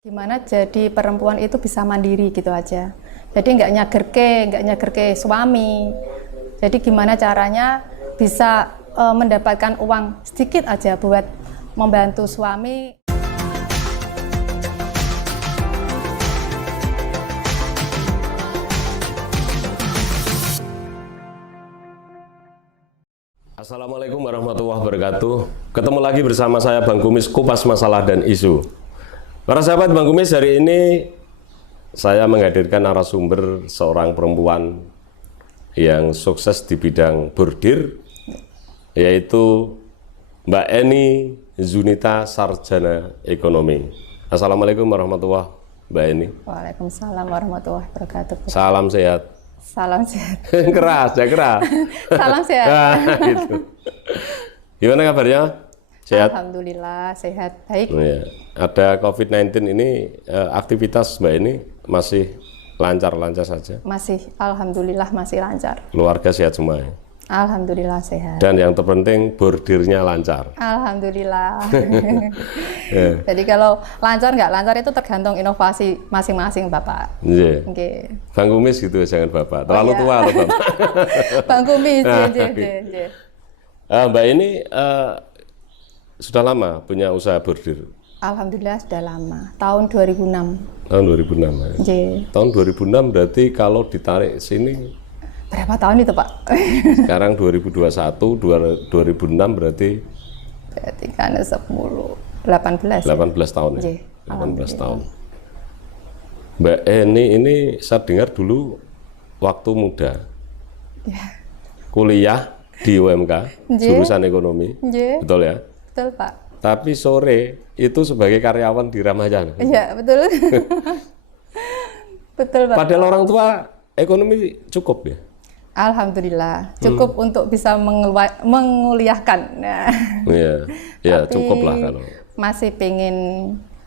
Gimana jadi perempuan itu bisa mandiri gitu aja. Jadi nggak nyagerke suami. Jadi gimana caranya bisa mendapatkan uang sedikit aja buat membantu suami. Assalamualaikum warahmatullahi wabarakatuh. Ketemu lagi bersama saya Bang Kumis, kupas masalah dan isu. Para sahabat Bang Kumis, hari ini saya menghadirkan narasumber seorang perempuan yang sukses di bidang bordir, yaitu Mbak Eni Zunita, sarjana ekonomi. Assalamualaikum warahmatullahi wabarakatuh, Mbak Eni. Waalaikumsalam warahmatullahi wabarakatuh. Salam sehat. Salam sehat. Keras, ya keras. Salam sehat. Nah, gitu. Gimana kabarnya? Sehat? Alhamdulillah sehat, baik. Ya. Ada COVID-19 ini, aktivitas Mbak ini masih lancar-lancar saja? Masih, alhamdulillah masih lancar. Keluarga sehat semua ya? Alhamdulillah sehat. Dan yang terpenting bordirnya lancar? Alhamdulillah. Ya. Jadi kalau lancar nggak lancar itu tergantung inovasi masing-masing Bapak. Yeah. Okay. Bang Kumis gitu, jangan Bapak. Terlalu tua loh Bapak. Bang Kumis, Nah, Mbak ini sudah lama punya usaha bordir? Alhamdulillah sudah lama, tahun 2006. Tahun 2006 ya? Tahun 2006 berarti kalau ditarik sini berapa tahun itu Pak? Sekarang 2021, 2006 berarti kan 18 tahun ya? 18 tahun. Mbak Eni ini saya dengar dulu waktu muda kuliah di UMK, jurusan ekonomi, betul ya? Betul Pak. Tapi sore itu sebagai karyawan di Ramayana. Iya betul. Betul Pak. Padahal orang tua ekonomi cukup ya? Alhamdulillah cukup untuk bisa menguliahkan. Nah, ya cukup lah kalau. Masih pengen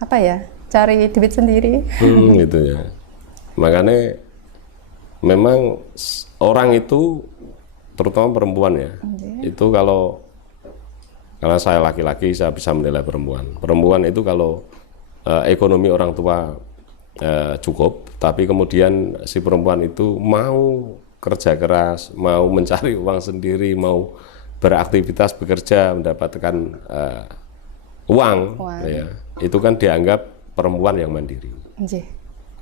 apa ya, cari duit sendiri. Gitu ya. Makanya memang orang itu, terutama perempuan ya, itu kalau karena saya laki-laki saya bisa menilai perempuan. Perempuan itu kalau ekonomi orang tua cukup, tapi kemudian si perempuan itu mau kerja keras, mau mencari uang sendiri, mau beraktivitas bekerja mendapatkan uang. Ya, itu kan dianggap perempuan yang mandiri.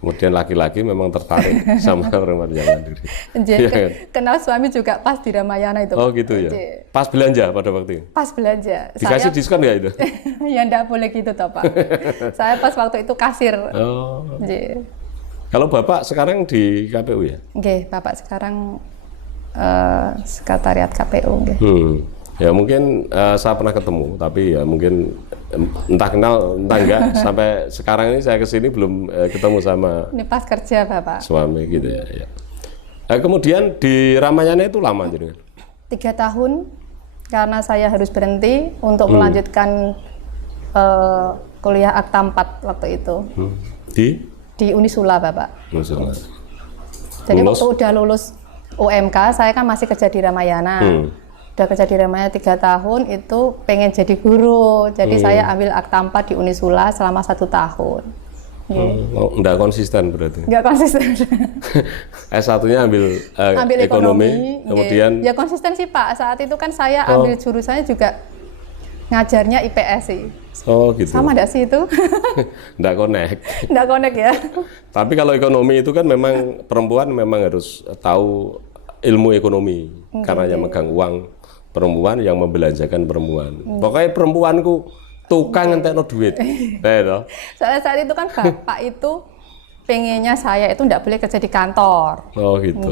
Kemudian laki-laki memang tertarik sama perempuan yang mandiri. Kenal suami juga pas di Ramayana itu. Oh gitu ya. Pas belanja pada waktu itu? Pas belanja. Dikasih diskon nggak itu? Ya enggak boleh gitu toh Pak. Saya pas waktu itu kasir. Oh. Kalau Bapak sekarang di KPU ya? Oke, Bapak sekarang sekretariat KPU. Ya mungkin saya pernah ketemu, tapi ya mungkin entah kenal entah enggak. Sampai sekarang ini saya kesini belum ketemu sama. Ini pas kerja Bapak. Suami gitu ya. Ya. Kemudian di Ramayana itu lama jadi? 3 tahun, karena saya harus berhenti untuk melanjutkan kuliah Akta 4 waktu itu. Di Unisula Bapak. Unisula. Jadi waktu udah lulus UMK, saya kan masih kerja di Ramayana. Udah kerja di Ramayana 3 tahun, itu pengen jadi guru. Jadi saya ambil Akta 4 di Unisula selama 1 tahun. Enggak konsisten berarti? Enggak konsisten. S1-nya ambil ekonomi, kemudian? Ya konsisten sih Pak, saat itu kan saya ambil jurusannya juga ngajarnya IPS sih. Oh gitu. Sama enggak sih itu? Enggak connect. Enggak connect ya. Tapi kalau ekonomi itu kan memang perempuan memang harus tahu ilmu ekonomi. Karena yang megang uang perempuan, yang membelanjakan perempuan. Pokoknya perempuanku tukang ngentekno duit. Soalnya saat itu kan Bapak itu pengennya saya itu enggak boleh kerja di kantor. Oh gitu.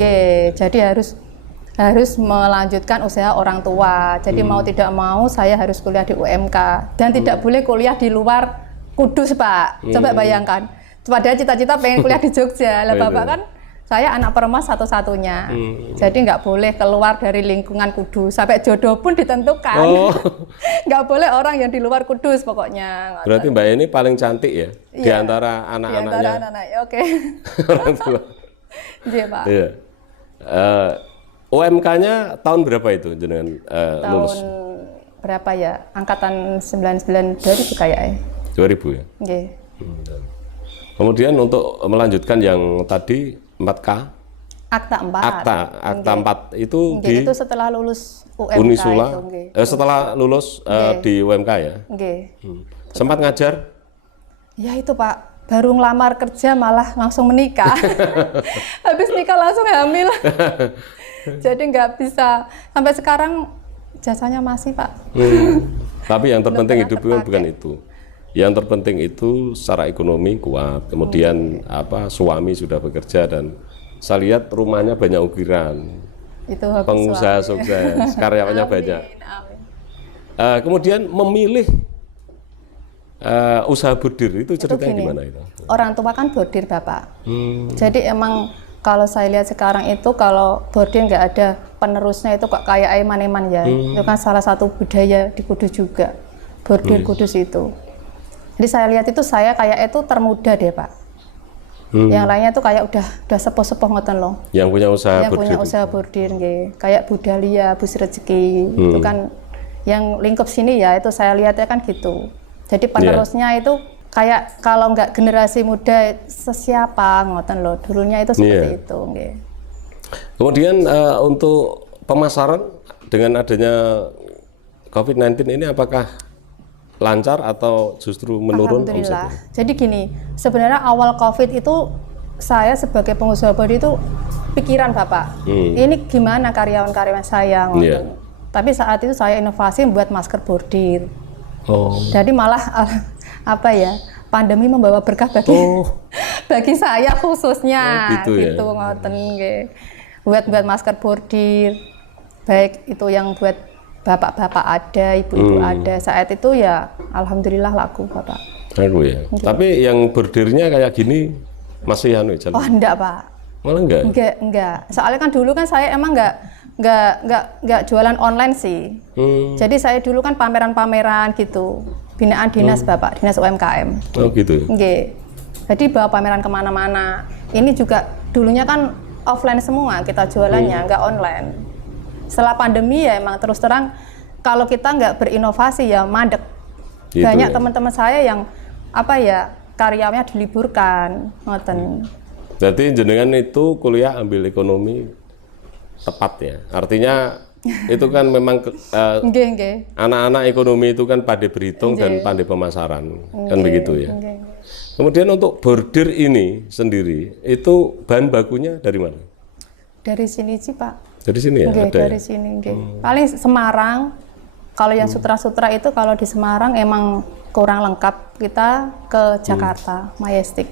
Jadi harus melanjutkan usaha orang tua. Jadi mau tidak mau saya harus kuliah di UMK dan tidak boleh kuliah di luar Kudus Pak. Coba bayangkan. Padahal cita-cita pengen kuliah di Jogja. Lah Bapak kan saya anak perempuan satu-satunya. Jadi nggak boleh keluar dari lingkungan Kudus. Sampai jodoh pun ditentukan. Nggak boleh orang yang di luar Kudus pokoknya. Berarti Mbak ini paling cantik ya? Di antara anak-anaknya? Di antara anak-anaknya, oke. Orang tua. Iya Pak. Iya. UMK-nya tahun berapa itu jenengan lulus? Tahun berapa ya? Angkatan 99 2000 kayaknya. 2000 ya? Nggih. Kemudian untuk melanjutkan yang tadi 4K, Akta 4. akta 4 itu Nggih, di itu setelah lulus UMK Unisula, itu, nggih. setelah lulus di UMK ya. Nggih. Sempat ngajar? Ya itu Pak, baru ngelamar kerja malah langsung menikah. Habis nikah langsung hamil. Jadi nggak bisa, sampai sekarang jasanya masih Pak. Tapi yang terpenting Belum hidup pernah bukan itu. Yang terpenting itu secara ekonomi kuat. Kemudian suami sudah bekerja dan saya lihat rumahnya banyak ukiran. Itu habis Pengusaha suami. sukses, karyawannya banyak. Amin. Kemudian memilih usaha bordir itu ceritanya gini, gimana itu? Orang tua kan bordir Bapak. Jadi emang kalau saya lihat sekarang itu kalau bordir nggak ada penerusnya itu kok kayak Aiman-Aiman ya. Itu kan salah satu budaya di Kudus juga. Bordir Kudus itu. Jadi saya lihat itu saya kayak itu termuda deh Pak. Yang lainnya tuh kayak udah sepuh-sepuh ngoten loh. Yang punya usaha Yang punya bordir. usaha bordir nggih. Kayak Budalia, Bus Rezeki. Itu kan yang lingkup sini ya itu saya lihatnya kan gitu. Jadi penerusnya itu kayak kalau nggak generasi muda siapa ngoten loh. Dulunya itu seperti itu nggih. Kemudian untuk pemasaran dengan adanya COVID-19 ini apakah lancar atau justru menurun Alhamdulillah. omsetnya? Jadi gini, sebenarnya awal COVID itu saya sebagai pengusaha bordir itu pikiran Bapak. Ini gimana karyawan-karyawan saya ngoten. Tapi saat itu saya inovasi membuat masker bordir. Jadi malah apa ya? Pandemi membawa berkah bagi bagi saya khususnya gitu ngoten nggih. Buat masker bordir. Baik itu yang buat bapak-bapak ada, ibu-ibu ada. Saat itu ya alhamdulillah laku Bapak. Laku ya. Tapi yang bordirnya kayak gini masih jalan? Oh enggak Pak. Malah enggak? Enggak. Soalnya kan dulu kan saya emang enggak jualan online sih. Jadi saya dulu kan pameran-pameran gitu. Binaan dinas Bapak, dinas UMKM. Oh gitu. Nggih. Jadi bawa pameran kemana-mana. Ini juga dulunya kan offline semua kita jualannya, enggak online. Setelah pandemi ya emang terus terang kalau kita nggak berinovasi ya mandek. Gitu banyak teman-teman saya yang apa ya karyawannya diliburkan, ngoten. Berarti jenengan itu kuliah ambil ekonomi tepat ya. Artinya itu kan memang anak-anak ekonomi itu kan pandai berhitung dan pandai pemasaran, kan begitu ya. Kemudian untuk bordir ini sendiri itu bahan bakunya dari mana? Dari sini sih Pak. Dari sini ya? Ada dari sini. Paling Semarang. Kalau yang sutra-sutra itu kalau di Semarang emang kurang lengkap, kita ke Jakarta, Majestic.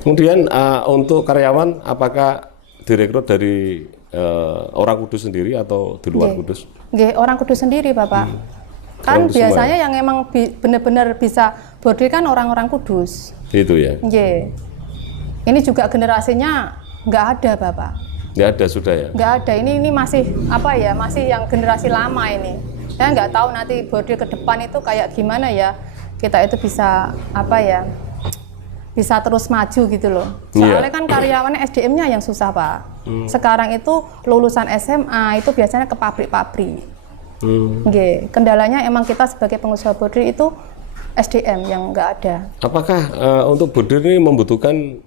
Kemudian untuk karyawan apakah direkrut dari orang Kudus sendiri atau di luar Kudus? Orang Kudus sendiri Bapak. Kan biasanya yang emang benar-benar bisa bordir kan orang-orang Kudus. Itu ya? Ini juga generasinya nggak ada Bapak. Nggak ada sudah ya? Nggak ada, ini masih apa ya, masih yang generasi lama ini. Saya nggak tahu nanti bordir ke depan itu kayak gimana ya, kita itu bisa apa ya, bisa terus maju gitu loh. Soalnya kan karyawannya SDM-nya yang susah Pak. Sekarang itu lulusan SMA itu biasanya ke pabrik-pabrik. Kendalanya emang kita sebagai pengusaha bordir itu SDM yang nggak ada. Apakah untuk bordir ini membutuhkan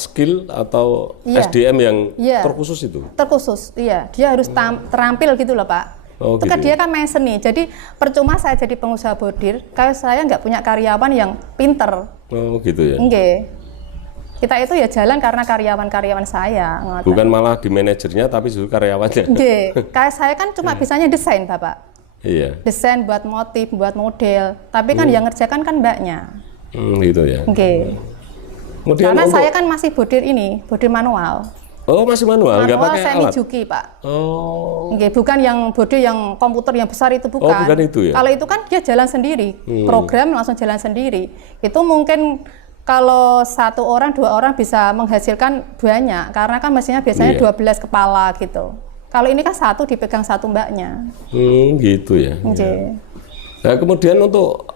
skill atau SDM yang terkhusus itu? Terkhusus, iya. Dia harus terampil gitu loh Pak. Itu kan dia kan main seni. Jadi percuma saya jadi pengusaha bordir, kalau saya nggak punya karyawan yang pinter. Oh gitu ya? Kita itu ya jalan karena karyawan-karyawan saya. Bukan malah di manajernya, tapi justru karyawannya. Kayak saya kan cuma bisanya desain Bapak. Iya. Desain buat motif, buat model. Tapi kan yang ngerjakan kan mbaknya. Gitu ya? Kemudian karena saya kan masih bordir manual. Oh masih manual, nggak pakai alat? Semi-juki Pak. Oh. Bukan yang bordir yang komputer yang besar itu bukan. Oh bukan itu ya? Kalau itu kan dia jalan sendiri, program langsung jalan sendiri. Itu mungkin kalau 1 orang, 2 orang bisa menghasilkan banyak, karena kan mesinnya biasanya 12 kepala gitu. Kalau ini kan 1 dipegang 1 mbaknya. Gitu ya. Nah kemudian untuk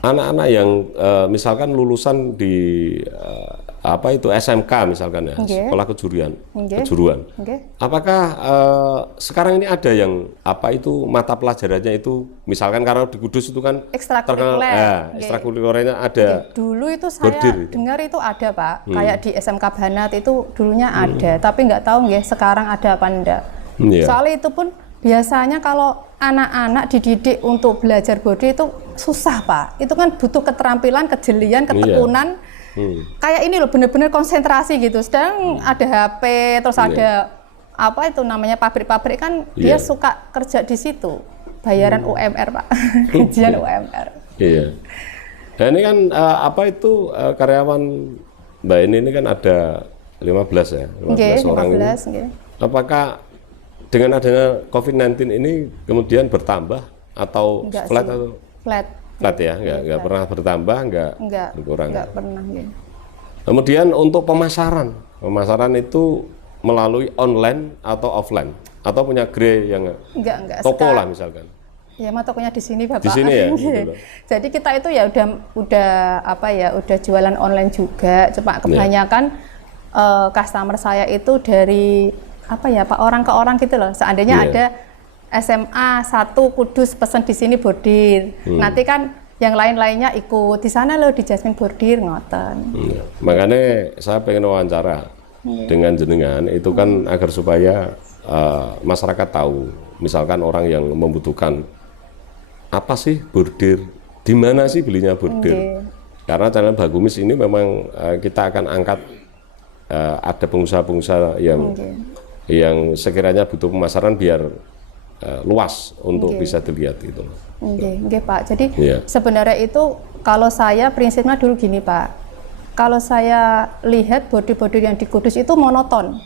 anak-anak yang misalkan lulusan di apa itu SMK misalkan ya, Nggih. sekolah kejuruan, Nggih. kejuruan. Nggih. Apakah sekarang ini ada yang apa itu mata pelajarannya itu, misalkan karena di Kudus itu kan terkenal, Ekstrakurikuler. Nggih. ekstrakurikulernya ada. Dulu itu saya bordir itu. dengar itu ada Pak, kayak di SMK Banat itu dulunya ada, tapi nggak tahu nggih sekarang ada apa enggak. Iya. Soalnya itu pun biasanya kalau anak-anak dididik untuk belajar bordir itu susah Pak, itu kan butuh keterampilan, kejelian, ketekunan. Kayak ini loh bener-bener konsentrasi gitu. Sedang ada HP, terus ada apa itu namanya pabrik-pabrik kan dia suka kerja di situ. Bayaran UMR Pak, gajian UMR. Iya. Nah ini kan apa itu karyawan Mbak ini kan ada 15 ya, 15 Nggih, orang 15 ini. nggih. Apakah dengan adanya COVID-19 ini kemudian bertambah atau Enggak flat sih. atau Flat. flat ya? Nggak pernah bertambah, nggak berkurang. Enggak pernah nggih. Kemudian untuk pemasaran itu melalui online atau offline atau punya gerai yang Enggak toko sekarang- lah misalkan. Ya, mah tokonya di sini Bapak. Di sini ya, Nggih. gitu loh. Jadi kita itu ya udah apa ya, udah jualan online juga. Cuma kebanyakan customer saya itu dari apa ya, Pak, orang ke orang gitu loh. Seandainya Iya. ada SMA 1 Kudus pesen di sini bordir. Nanti kan yang lain-lainnya ikut di sana loh di Jasmine bordir ngoten. Makanya saya pengen wawancara dengan jenengan itu kan agar supaya masyarakat tahu, misalkan orang yang membutuhkan apa sih bordir, di mana sih belinya bordir. Karena channel Bagumis ini memang kita akan angkat ada pengusaha-pengusaha yang sekiranya butuh pemasaran biar luas untuk bisa dilihat gitu. Nggih Pak. Jadi Iya. sebenarnya itu kalau saya prinsipnya dulu gini Pak. Kalau saya lihat bordir-bordir yang di Kudus itu monoton.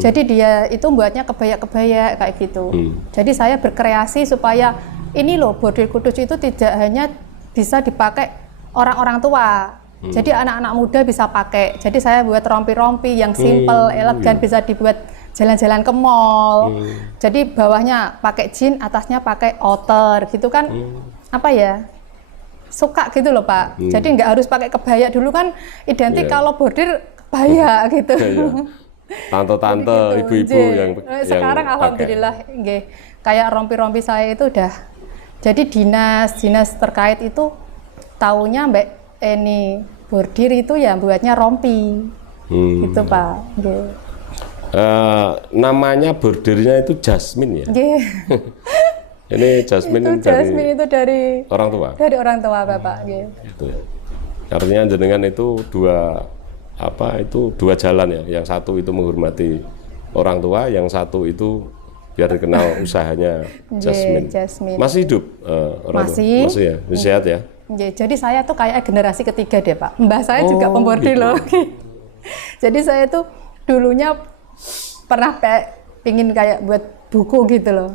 Jadi dia itu buatnya kebaya-kebaya kayak gitu. Jadi saya berkreasi supaya ini loh bordir Kudus itu tidak hanya bisa dipakai orang-orang tua. Jadi anak-anak muda bisa pakai. Jadi saya buat rompi-rompi yang simple, elegan, bisa dibuat jalan-jalan ke mall. Jadi bawahnya pakai jean, atasnya pakai outer gitu kan. Apa ya? Suka gitu loh Pak. Jadi nggak harus pakai kebaya, dulu kan identik kalau bordir kebaya gitu. Tante-tante, ibu-ibu yang sekarang pakai. alhamdulillah nggih. Kayak rompi-rompi saya itu udah jadi dinas terkait itu taunya Mbak Eni bordir itu ya buatnya rompi. Gitu Pak. Nggih. Namanya bordirnya itu Jasmine ya. Nggih. Ini Jasmine Itu Jasmine itu dari orang tua. Dari orang tua Bapak, nggih. Itu ya. Artinya jenengan itu dua jalan ya. Yang satu itu menghormati orang tua, yang satu itu biar dikenal usahanya Jasmine. Jasmine. Masih hidup orang tua? Masih. Masih ya, masih sehat ya. Nggih, jadi saya tuh kayak generasi ketiga deh Pak. Mbah saya juga pembordir gitu. loh. Jadi saya tuh dulunya pernah pingin kayak buat buku gitu loh.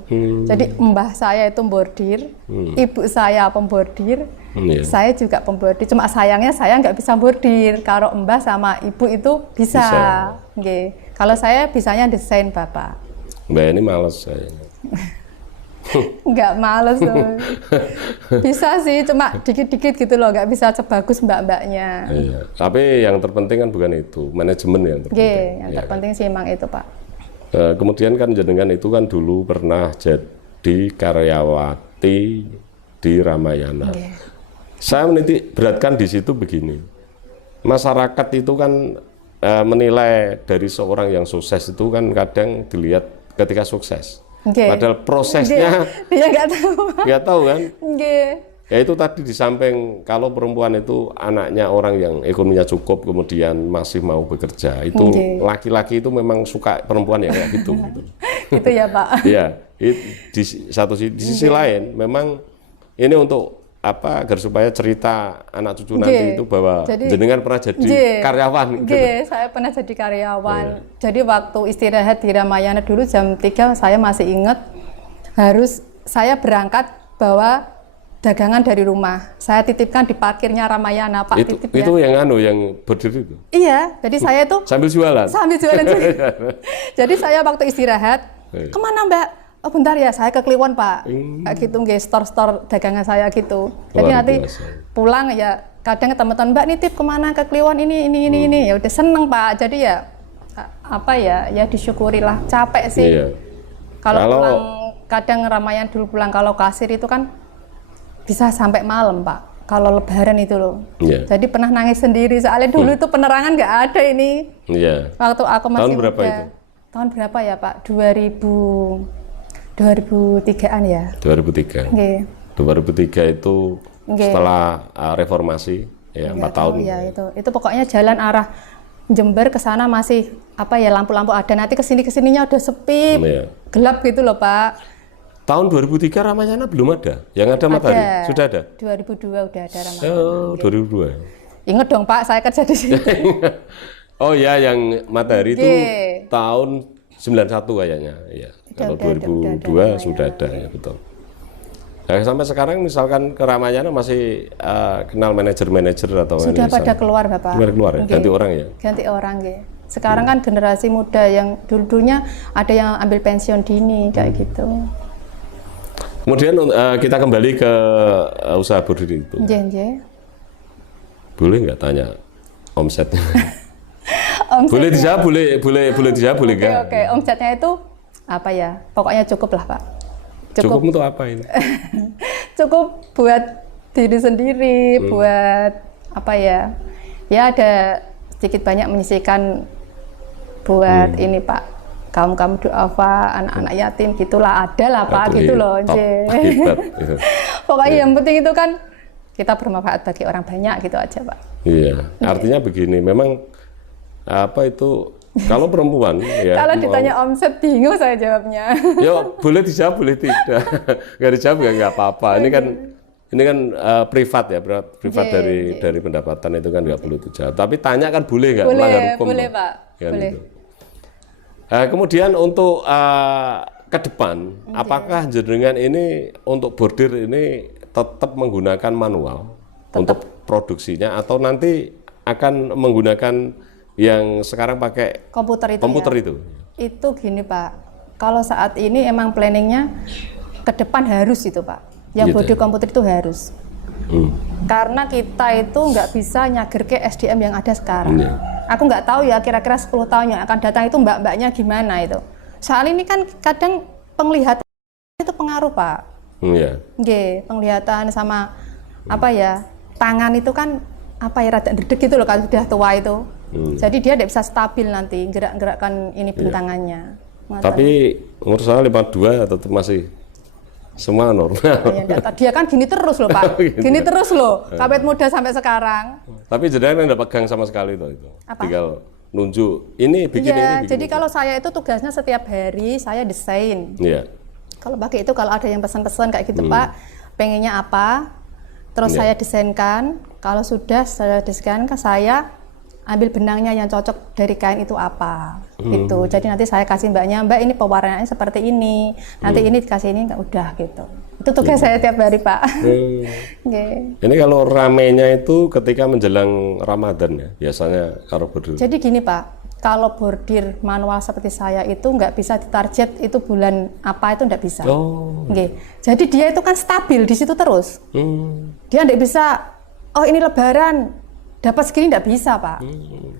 Jadi mbah saya itu bordir, ibu saya pembordir, saya juga pembordir. Cuma sayangnya saya nggak bisa bordir. Kalau mbah sama ibu itu bisa. Nggih. Kalau saya bisanya desain Bapak. Mbak ini males kayaknya. Nggak males loh. Bisa sih, cuma dikit-dikit gitu loh, nggak bisa sebagus mbak-mbaknya. Iya. Tapi yang terpenting kan bukan itu, manajemen yang terpenting. Oke, yang Iya terpenting sih emang itu Pak. Kemudian kan jenengan itu kan dulu pernah jadi karyawati di Ramayana. Saya menitik beratkan di situ begini, masyarakat itu kan menilai dari seorang yang sukses itu kan kadang dilihat ketika sukses. Padahal prosesnya dia nggak tahu. Nggak tahu kan? Ya itu tadi di samping kalau perempuan itu anaknya orang yang ekonominya cukup kemudian masih mau bekerja, itu laki-laki itu memang suka perempuan yang kayak gitu. Gitu ya Pak. Iya, di sisi lain memang ini untuk apa agar supaya cerita anak cucu nanti itu bahwa jenengan pernah jadi karyawan. Saya pernah jadi karyawan. Jadi waktu istirahat di Ramayana dulu jam 3 saya masih ingat harus saya berangkat bawa dagangan dari rumah. Saya titipkan di parkirnya Ramayana, Pak. Itu yang yang berdiri itu? Iya, jadi saya tuh sambil jualan? Sambil jualan juga. Jadi saya waktu istirahat, kemana Mbak? Oh bentar ya, saya ke Kliwon Pak. Kayak gitu, store dagangan saya gitu. Jadi nanti pulang ya kadang teman-teman Mbak nitip kemana ke Kliwon ini ya udah seneng Pak. Jadi ya apa ya disyukurilah. Capek sih. Iya. Kalau pulang kadang Ramayana dulu pulang kalau kasir itu kan bisa sampai malam Pak. Kalau Lebaran itu loh. Iya. Jadi pernah nangis sendiri soalnya dulu itu penerangan nggak ada ini. Iya. Waktu aku masih Tahun berapa muda. itu? Tahun berapa ya Pak? 2003-an ya. 2003. Nggih. 2003 itu Nggih. setelah reformasi ya 4 tahun. Ya itu pokoknya jalan arah Jember ke sana masih apa ya lampu-lampu ada, nanti kesininya udah sepi, Iya. gelap gitu loh Pak. Tahun 2003 Ramayana belum ada, yang ada Matahari sudah ada. 2002 udah ada Ramayana. Oh, 2002. Ingat dong Pak, saya kerja di sini. Oh ya, yang Matahari itu Nggih. tahun 91 kayaknya. Iya. Kalau 2002 sudah ada ya, betul. Nah, sampai sekarang misalkan ke Ramayana masih kenal manajer-manajer atau Sudah pada keluar Bapak. Sudah keluar ya, Nggih. ganti orang ya. Ganti orang nggih. Sekarang kan generasi muda yang dulunya ada yang ambil pensiun dini kayak gitu. Kemudian kita kembali ke usaha bordir itu. Nggih. Boleh nggak tanya omsetnya? Omset- Boleh dijawab, boleh dijawab, boleh nggak? Oke, omsetnya itu apa ya? Pokoknya cukup lah Pak. Cukup untuk apa ini? Cukup buat diri sendiri, buat apa ya? Ya ada sedikit banyak menyisihkan buat ini Pak, kaum duafa, anak-anak yatim gitulah, ada lah Pak. Aduh, Gitu loh. top, Cie. hebat, gitu. Pokoknya yang penting itu kan kita bermanfaat bagi orang banyak gitu aja Pak. Iya, artinya begini, memang apa itu kalau perempuan ya Kalau mau- ditanya omset bingung saya jawabnya. ya boleh dijawab, boleh tidak. Nggak dijawab ya nggak apa-apa. Ini kan privat ya, privat dari pendapatan itu kan nggak perlu dijawab. Tapi tanya kan boleh nggak melanggar hukum? Boleh toh? Pak. Kan Boleh. gitu. Kemudian untuk ke depan, apakah jenengan ini untuk bordir ini tetap menggunakan manual untuk produksinya atau nanti akan menggunakan yang sekarang pakai Komputer itu komputer ya? itu? Itu gini Pak, kalau saat ini emang planningnya ke depan harus itu Pak. Yang Gitu body ya? komputer itu harus. Hmm. Karena kita itu nggak bisa nyager ke SDM yang ada sekarang. Iya. Aku nggak tahu ya kira-kira 10 tahun yang akan datang itu mbak-mbaknya gimana itu. Soal ini kan kadang penglihatan itu pengaruh Pak. Iya. Nggih, penglihatan sama apa ya, tangan itu kan apa ya rada ndredeg gitu loh kalau sudah tua itu. Jadi dia tidak bisa stabil nanti gerak-gerakkan ini bentangannya. Ngoten. Tapi umur saya 52 tetap masih semua normal. Ya, nggak tahu. Dia kan gini terus loh Pak, Gitu. gini terus loh, kawet muda sampai sekarang. Tapi jenengan nggak pegang sama sekali itu. Apa? Tinggal nunjuk ini bikin ini. Iya, bikin jadi itu. kalau saya itu tugasnya setiap hari saya desain. Iya. Kalau pakai itu kalau ada yang pesan-pesan kayak gitu Pak, pengennya apa, terus Iya. saya desainkan. Kalau sudah saya desainkan, saya ambil benangnya yang cocok dari kain itu apa, gitu. Jadi nanti saya kasih mbaknya, Mbak ini pewarnaannya seperti ini, nanti ini dikasih ini, udah gitu. Itu tugas saya tiap hari Pak. Nggih. Ini kalau ramenya itu ketika menjelang Ramadan ya, biasanya kalau bordir. Jadi gini Pak, kalau bordir manual seperti saya itu nggak bisa ditarget itu bulan apa itu nggak bisa. Oh. Nggih. Jadi dia itu kan stabil di situ terus. Dia nggak bisa, oh ini Lebaran dapat segini, nggak bisa Pak.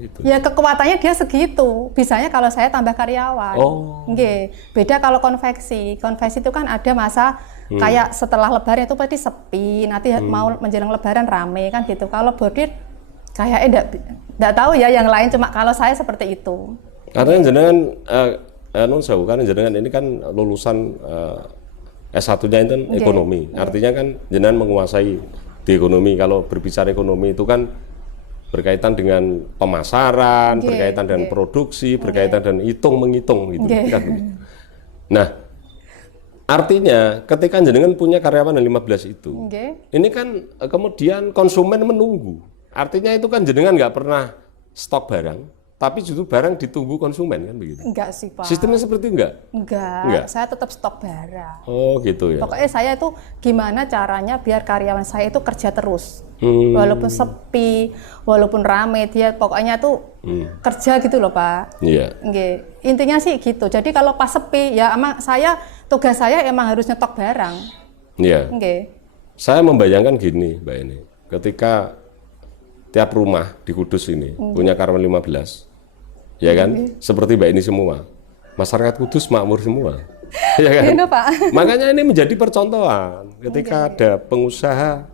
Gitu. Ya kekuatannya dia segitu. Bisanya kalau saya tambah karyawan. Oh. Nggih. Beda kalau konveksi. Konveksi itu kan ada masa kayak setelah Lebaran itu pasti sepi. Nanti mau menjelang Lebaran rame kan gitu. Kalau bordir kayaknya enggak tahu ya yang lain, cuma kalau saya seperti itu. Karena jenengan kan jenengan ini kan lulusan S1-nya itu kan ekonomi. Artinya kan jenengan menguasai di ekonomi. Kalau berbicara ekonomi itu kan berkaitan dengan pemasaran, berkaitan dengan produksi, berkaitan dengan hitung-menghitung gitu. Kan. Nah, artinya ketika jenengan punya karyawan yang 15 itu, ini kan kemudian konsumen menunggu. Artinya itu kan jenengan nggak pernah stok barang, tapi justru barang ditunggu konsumen kan begitu. Enggak sih Pak. Sistemnya seperti itu enggak? Enggak. Saya tetap stok barang. Oh gitu ya. Pokoknya saya itu gimana caranya biar karyawan saya itu kerja terus. Walaupun sepi, walaupun rame, dia pokoknya tuh kerja gitu loh Pak. Iya. Nggih. Intinya sih gitu. Jadi kalau pas sepi ya emang tugas saya emang harus nyetok barang. Iya. Nggih. Saya membayangkan gini, Mbak ini. Ketika tiap rumah di Kudus ini punya Karmen 15, ya kan? Seperti Mbak ini semua, masyarakat Kudus makmur semua, ya kan? Iya, Pak. Makanya ini menjadi percontohan ketika ada pengusaha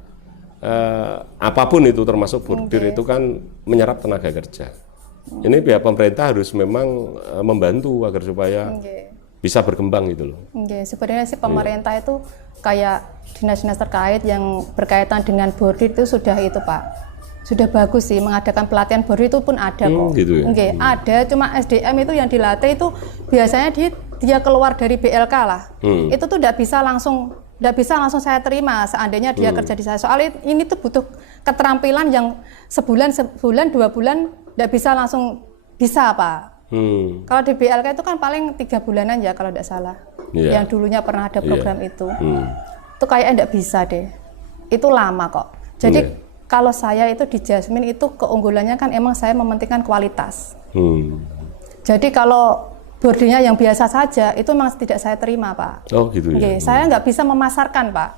apapun itu termasuk bordir itu kan menyerap tenaga kerja. Ini pihak pemerintah harus memang membantu agar supaya bisa berkembang gitu loh. Sebenarnya sih pemerintah itu kayak dinas-dinas terkait yang berkaitan dengan bordir itu sudah itu Pak, sudah bagus sih mengadakan pelatihan bordir itu pun ada kok. Gitu ya? Ada, cuma SDM itu yang dilatih itu biasanya dia keluar dari BLK lah, itu tuh tidak bisa langsung saya terima seandainya dia kerja di saya. Soalnya ini tuh butuh keterampilan yang sebulan 2 bulan tidak bisa langsung bisa Pak. Kalau di BLK itu kan paling 3 bulanan ya kalau tidak salah. Yang dulunya pernah ada program itu. Itu kayaknya tidak bisa deh. Itu lama kok. Jadi kalau saya itu di Jasmine itu keunggulannya kan emang saya mementingkan kualitas. Jadi kalau bordirnya yang biasa saja itu memang tidak saya terima Pak. Oh gitu ya. Saya nggak bisa memasarkan Pak.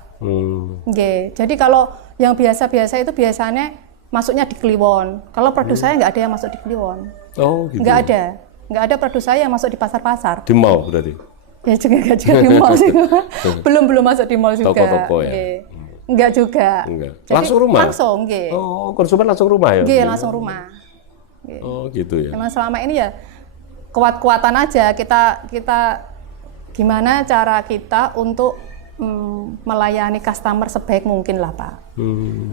Jadi kalau yang biasa-biasa itu biasanya masuknya di Kliwon. Kalau produk saya nggak ada yang masuk di Kliwon. Oh gitu. Nggak ada produk saya yang masuk di pasar-pasar. Di mall berarti? Ya juga di mall sih. belum masuk di mall juga. Toko-toko ya? Enggak juga. Enggak. Jadi, langsung rumah? Langsung, Oh, konsumen langsung rumah ya? Langsung rumah. Oh gitu ya. Emang selama ini ya kuat-kuatan aja kita gimana cara kita untuk melayani customer sebaik mungkin lah Pak.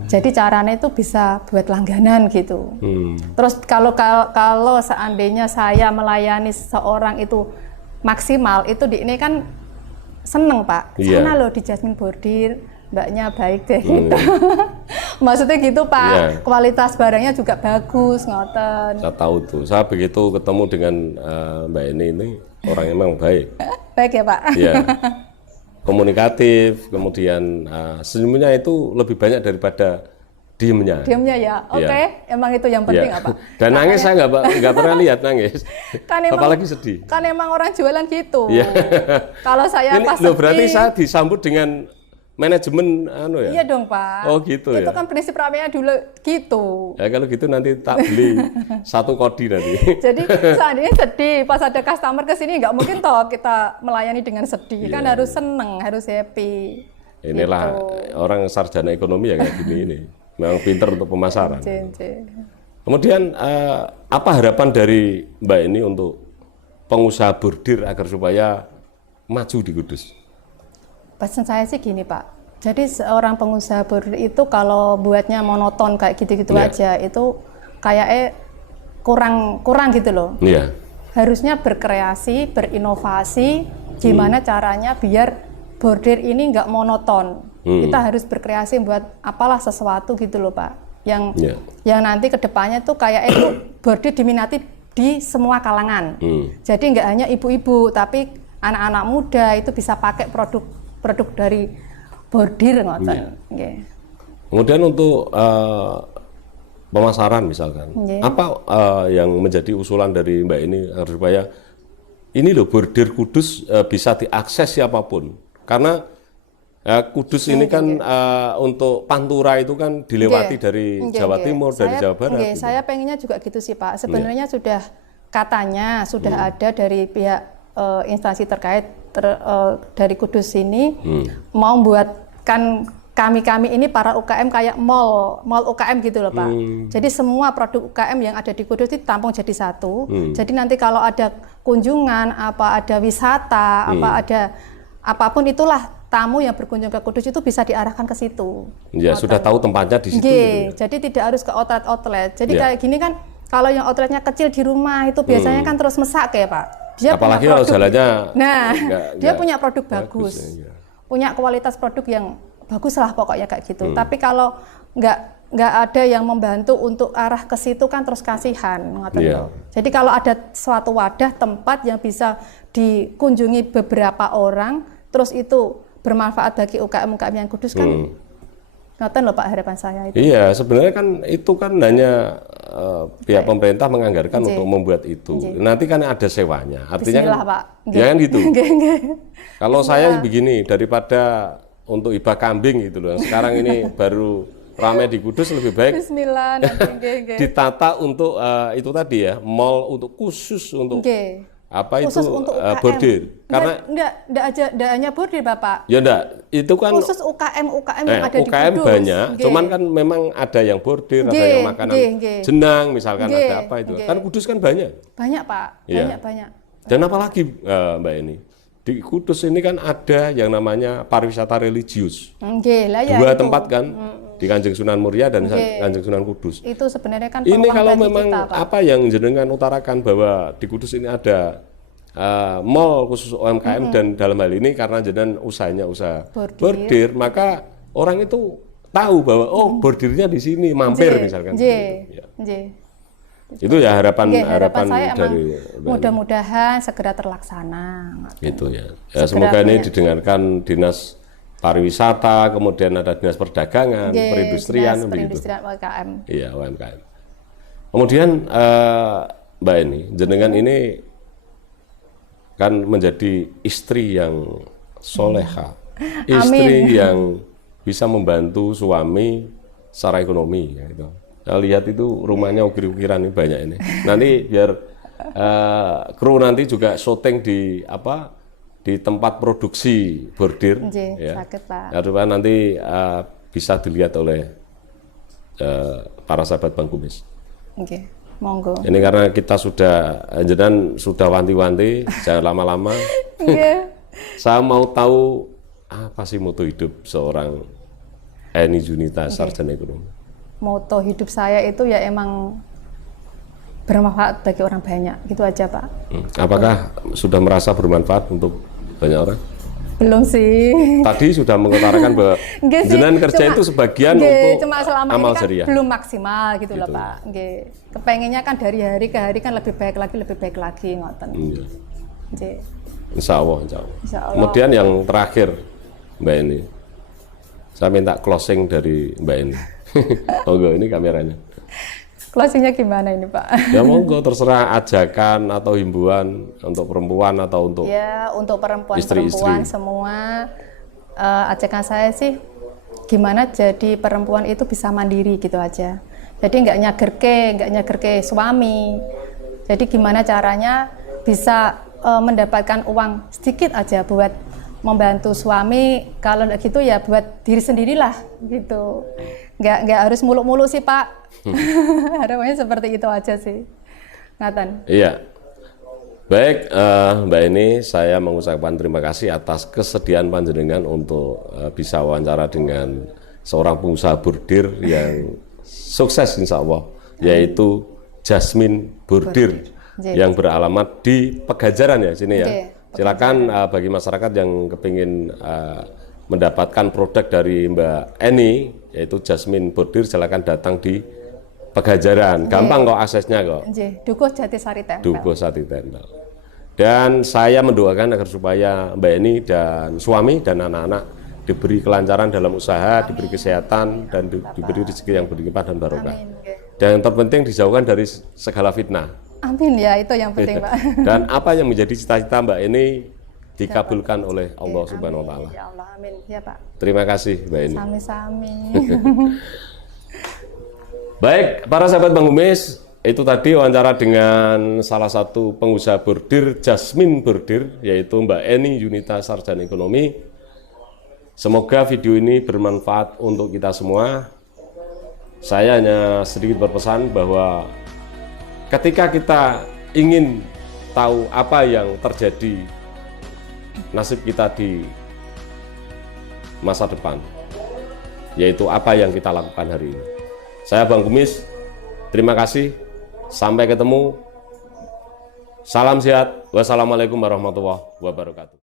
Jadi caranya itu bisa buat langganan gitu. Terus kalau seandainya saya melayani seseorang itu maksimal, itu ini kan seneng Pak. Sana loh di Jasmine Bordir, mbaknya baik deh gitu. Maksudnya gitu Pak, kualitas barangnya juga bagus, ngoten. Saya tahu tuh, saya begitu ketemu dengan Mbak ini orang yang memang baik. Baik ya Pak? Iya. Komunikatif, kemudian senyumnya itu lebih banyak daripada diemnya. Diemnya ya, oke. Emang itu yang penting apa? Dan nangis saya nggak pernah lihat nangis. Kan emang, apalagi sedih. Kan emang orang jualan gitu. Kalau saya ini, pas loh, berarti saya disambut dengan manajemen ya? Iya dong Pak. Oh gitu itu ya? Kan prinsip ramenya dulu gitu. Ya kalau gitu nanti tak beli 1 kodi nanti. Jadi seandainya sedih, pas ada customer kesini nggak mungkin toh kita melayani dengan sedih. Kan harus seneng, harus happy. Inilah gitu. Orang sarjana ekonomi ya kayak gini ini. Memang pinter untuk pemasaran. Kemudian apa harapan dari Mbak ini untuk pengusaha bordir agar supaya maju di Kudus? Pesan saya sih gini Pak, jadi seorang pengusaha bordir itu kalau buatnya monoton kayak gitu-gitu aja, itu kayaknya kurang gitu loh. Harusnya berkreasi, berinovasi, gimana caranya biar bordir ini nggak monoton. Kita harus berkreasi buat apalah sesuatu gitu loh Pak, yang nanti kedepannya tuh kayak itu bordir diminati di semua kalangan. Jadi nggak hanya ibu-ibu, tapi anak-anak muda itu bisa pakai produk dari bordir ngoten. Kemudian untuk pemasaran misalkan, apa yang menjadi usulan dari Mbak ini supaya ini loh bordir Kudus bisa diakses siapapun, karena Kudus ini kan untuk pantura itu kan dilewati dari Jawa Timur, dari Jawa Barat. Gitu. Saya pengennya juga gitu sih Pak. Sebenarnya sudah ada dari pihak instansi terkait dari Kudus ini mau buatkan kami ini para UKM kayak mall UKM gitu loh Pak. Jadi semua produk UKM yang ada di Kudus itu tampung jadi satu. Jadi nanti kalau ada kunjungan, ada wisata, ada apapun itulah tamu yang berkunjung ke Kudus itu bisa diarahkan ke situ. Ya sudah tahu tempatnya di situ. Gitu ya? Jadi tidak harus ke outlet. Jadi kayak gini kan kalau yang outletnya kecil di rumah itu biasanya kan terus mesak ya Pak. Dia apalagi punya kalau jalannya dia punya produk bagus. Punya kualitas produk yang bagus lah pokoknya kayak gitu. Tapi kalau nggak ada yang membantu untuk arah ke situ kan terus kasihan. Jadi kalau ada suatu wadah tempat yang bisa dikunjungi beberapa orang, terus itu bermanfaat bagi UKM yang Kudus kan, ngoten loh Pak harapan saya itu. Iya, sebenarnya kan itu kan hanya pihak pemerintah menganggarkan untuk membuat itu. Nanti kan ada sewanya. Artinya Bismillah, kan, Pak. Ya kan gitu. Kalau saya begini, daripada untuk hibah kambing gitu loh. Sekarang ini baru ramai di Kudus lebih baik Bismillah nanti nggih. ditata untuk itu tadi ya, mall untuk khusus untuk Nggih. apa Khusus itu untuk UKM. bordir. Karena Enggak hanya bordir Bapak. ya enggak, itu kan Khusus UKM yang ada di UKM Kudus. banyak, Nggih. cuman kan memang ada yang bordir, ada Nggih, yang makanan nggih. jenang misalkan, Nggih, ada apa itu. nggih. Kan Kudus kan banyak. Banyak Pak, Iya. banyak. Dan apalagi Mbak ini, di Kudus ini kan ada yang namanya pariwisata religius. Nggih, lah ya. Dua itu. tempat kan, di Kanjeng Sunan Muria dan Kanjeng Sunan Kudus. Itu sebenarnya kan Ini peluang kalau bagi memang kita, Pak. apa yang jenengan utarakan bahwa di Kudus ini ada mall khusus UMKM dan dalam hal ini karena jenengan usahanya usaha bordir, maka orang itu tahu bahwa oh bordirnya di sini, mampir misalkan. Nggih. Ya. Nggih. Itu ya harapan Harapan saya emang dari mudah-mudahan segera terlaksana. gitu ya. Semoga ini didengarkan Dinas Pariwisata, kemudian ada Dinas Perdagangan, Nggih, Perindustrian, Dinas begitu. Perindustrian UMKM. Iya, UMKM. Kemudian Mbak ini, jenengan ini kan menjadi istri yang soleha, istri yang bisa membantu suami secara ekonomi. Ya, gitu. Saya lihat itu rumahnya ukir-ukiran ini banyak ini. Nanti biar kru nanti juga syuting di tempat produksi bordir. Ya. Sakit Pak. Supaya nanti bisa dilihat oleh para sahabat Bang Kumis. Oke, monggo. Ini karena kita jenengan sudah wanti-wanti, jangan lama-lama. Nggih. Saya mau tahu apa sih moto hidup seorang Eni Junita sarjana ekonomi. Moto hidup saya itu ya emang bermanfaat bagi orang banyak, gitu aja Pak. Apakah sudah merasa bermanfaat untuk banyak orang? Belum sih. Tadi sudah mengutarakan bahwa Nggih sih, jenengan kerja itu sebagian nggih, untuk cuma selama amal ini kan jariah. belum maksimal gitu loh Pak. Nggih. Kepengennya kan dari hari ke hari kan lebih baik lagi ngoten. Iya. Nggih. Insya Allah, insya Allah. Insya Allah. Kemudian yang terakhir, Mbak Eni, saya minta closing dari Mbak Eni. Monggo, ini kameranya. Closingnya gimana ini Pak? Ya monggo, terserah ajakan atau himbauan untuk perempuan atau untuk Ya untuk Istri-istri. perempuan semua ajakan saya sih gimana jadi perempuan itu bisa mandiri gitu aja. Jadi nggak nyagerke suami. Jadi gimana caranya bisa mendapatkan uang sedikit aja buat membantu suami. Kalau nggak gitu ya buat diri sendirilah gitu. Nggak harus muluk-muluk sih Pak. Harapannya seperti itu aja sih. Ngaten. Iya. Baik, Mbak Eni, saya mengucapkan terima kasih atas kesediaan panjenengan untuk bisa wawancara dengan seorang pengusaha bordir yang sukses insya Allah, yaitu Jasmine Bordir yang beralamat di Pegajaran ya sini ya. Silakan bagi masyarakat yang kepingin mendapatkan produk dari Mbak Eni, yaitu Jasmine Bordir, silakan datang di Pegajaran. Gampang kok aksesnya kok. Dukuh Jatisari Tempel. Dukuh Sati Tempel. Dan saya mendoakan agar supaya Mbak Eni dan suami dan anak-anak diberi kelancaran dalam usaha, diberi kesehatan, dan diberi rezeki yang berlimpah dan barokah. Dan yang terpenting dijauhkan dari segala fitnah. Amin ya, itu yang penting Pak. Dan apa yang menjadi cita-cita Mbak Eni dikabulkan oleh Allah Subhanahu Wa Taala. Ya Allah, amin ya Pak. Terima kasih Mbak Eni. Sami-sami. Baik, para sahabat Bang Kumis, itu tadi wawancara dengan salah satu pengusaha bordir, Jasmine Bordir, yaitu Mbak Eni Junita sarjana ekonomi. Semoga video ini bermanfaat untuk kita semua. Saya hanya sedikit berpesan bahwa ketika kita ingin tahu apa yang terjadi nasib kita di masa depan, yaitu apa yang kita lakukan hari ini. Saya Bang Kumis, terima kasih, sampai ketemu, salam sehat, wassalamualaikum warahmatullahi wabarakatuh.